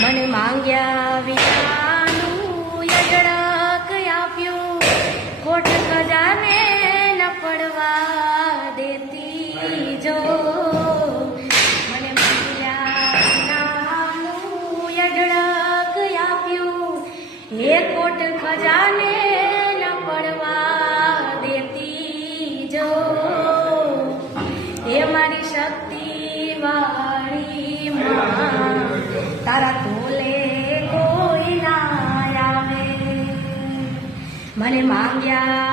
મને માંગ્યા વિનાનું યજડક આપ્યું, ખોટ ખજાને ન પડવા દેતી જો. મને માંગ્યા વિનાનું યજડક આપ્યું, હે ખોટ ખજાને ન પડવા દેતી જો. હે મારી શક્તિ વાળી માં, તારા તોલે કોઈ ના આવે. મને માંગ્યા